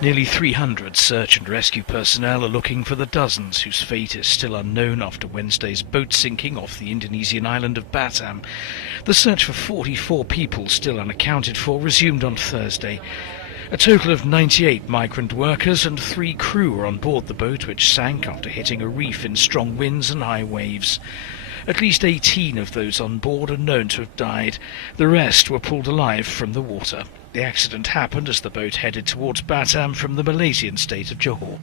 Nearly 300 search and rescue personnel are looking for the dozens whose fate is still unknown after Wednesday's boat sinking off the Indonesian island of Batam. The search for 44 people still unaccounted for resumed on Thursday. A total of 98 migrant workers and 3 crew were on board the boat, which sank after hitting a reef in strong winds and high waves. At least 18 of those on board are known to have died. The rest were pulled alive from the water. The accident happened as the boat headed towards Batam from the Malaysian state of Johor.